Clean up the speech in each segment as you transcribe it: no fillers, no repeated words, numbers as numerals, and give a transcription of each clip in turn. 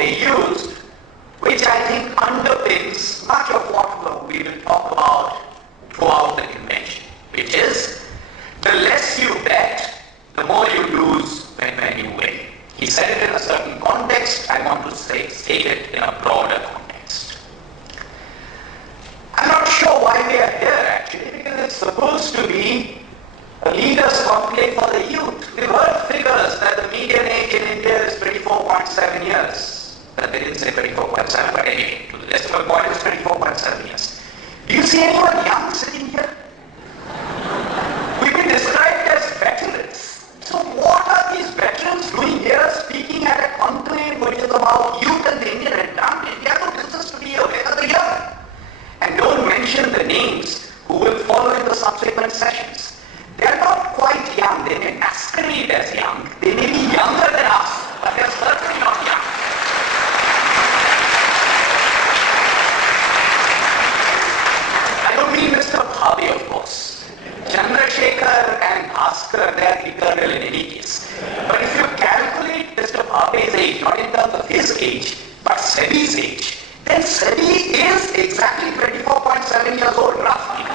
they used, which I think underpins much of what we will talk about throughout the convention, which is the less you bet, the more you lose when you win. He said it in a certain context. I want to state it in a broader context. I'm not sure why we are here actually, because it's supposed to be a leaders' conclave for the youth. We've heard figures that the median age in India is 24.7 years. But they didn't say 24.7, but anyway, to the decimal point is 24.7 years. Do you see anyone young sitting here? We've been described as veterans. So what are these veterans doing here speaking at a conclave which is about youth and the Indian advantage? This is to be a wake of the year. And don't mention the names who will follow in the subsequent sessions. They are not quite young. They may masquerade as young. They may be younger than us, but they are certainly not young. I don't mean Mr. Bhavi, of course. Chandrasekhar and Bhaskar, they are eternal in any case. But if you calculate Mr. Bhavi's age, not in terms of his age, but SEBI's age, then SEBI is exactly 24.7 years old, roughly.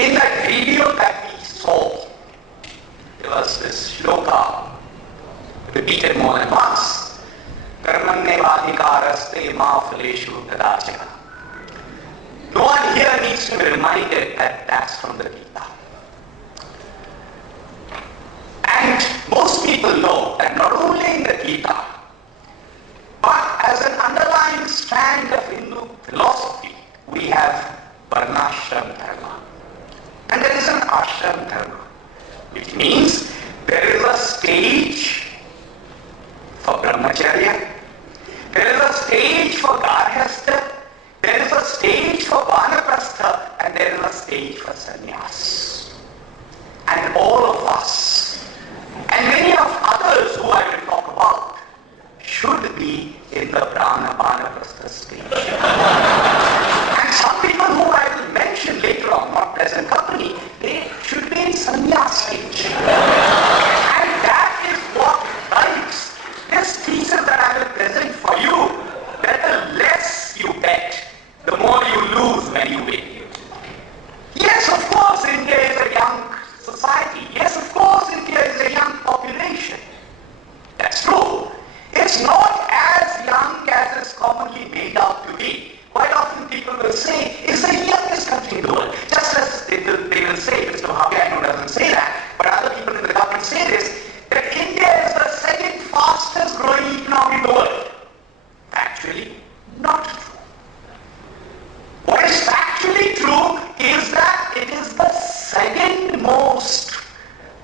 In that video that we saw, there was this shloka repeated more than once. Karmanyevadhikaraste ma phaleshu kadachana. No one here needs to be reminded that that's from the Gita. And most people know that not only in the Gita, but as an underlying strand of Hindu philosophy, we have Varnashram Dharma. And there is an Ashram Dharma, which means there is a stage for Brahmacharya, there is a stage for Garhastha, there is a stage for Vanaprastha, and there is a stage for Sannyas. And all of us, and many of others who I will talk about, should be in the Brahmana Vanaprastha stage. And some people who I will mention later on, not present company, they should be in Sannyas stage. And that is what drives this thesis that I will present for you, that the less you bet, the more you lose when you win. Yes, of course, India is a young society. Yes, of course, India is a young population. That's true. It's not as young as is commonly made out to be. Quite often people will say, it's the youngest country in the world. Just as they will say, Mr. Bhavi doesn't say that, but other people in the government say this, that India is the second fastest growing economy in the world. Actually, not true. What is factually true is that it is the second most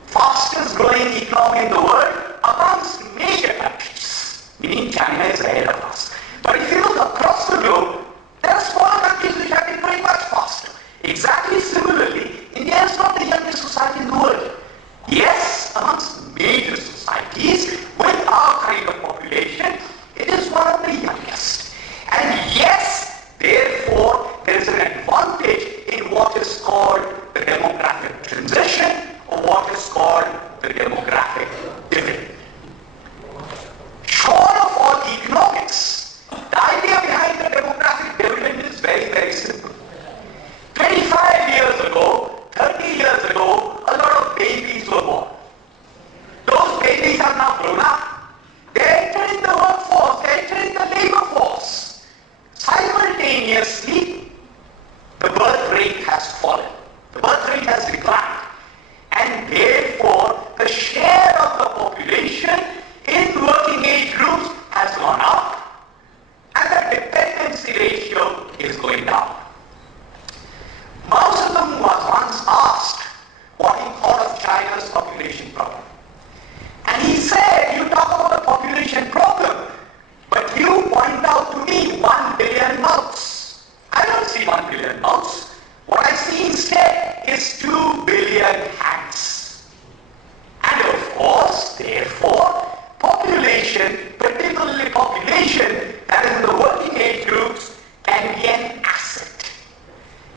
fastest growing economy in the world amongst major countries, meaning China is ahead of us. But if you look across the globe, there are smaller countries which have been growing much faster. Exactly similarly, India is not the youngest society in the world. Yes, amongst major societies with our kind of population, it is one of the youngest. And yes, therefore, there is an advantage in what is called the demographic transition or what is called the demographic dividend. Short of all economics, the idea behind the demographic dividend is very, very simple. 25 years ago, 30 years ago, a lot of babies were born. Those babies are now grown up. They enter in the workforce, they enter in the labor force. Simultaneously, the birth rate has fallen. The birth rate has declined. And therefore, the share of the population in working age groups has gone up, and the dependency ratio is going down. Mao Zedong was once asked what he thought of China's population problem. And he said, you talk about the population problem, but you point out to me 1 billion mouths. I don't see 1 billion mouths. What I see instead is 2 billion hands. And of course, therefore, population, particularly population that is in the working age groups, can be an asset.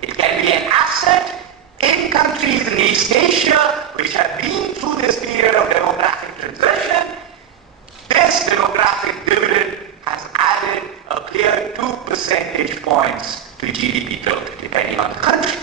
It can be an asset in countries in East Asia Asia, which have been through this period of demographic transition, this demographic dividend has added a clear 2 percentage points to GDP growth, depending on the country.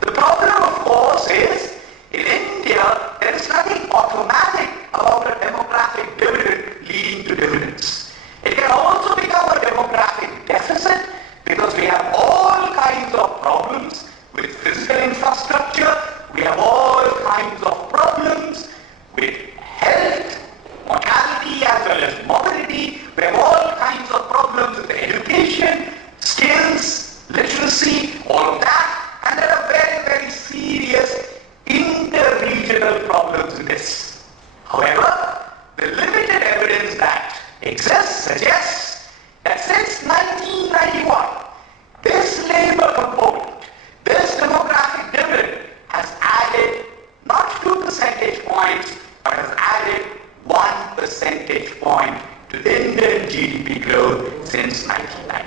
The problem, of course, is in India, there is nothing automatic about a demographic dividend leading to dividends. It can also become a demographic deficit because we have all kinds of problems with physical infrastructure, we have all kinds of problems with health, mortality as well as morbidity, we have all kinds of problems with education, skills, literacy, all of that, and there are very, very serious inter-regional problems with this. However, the limited evidence that exists suggests that since 1991, this labor component, this demographic dividend has added not 2 percentage points, but has added 1 percentage point to Indian GDP growth since 1990.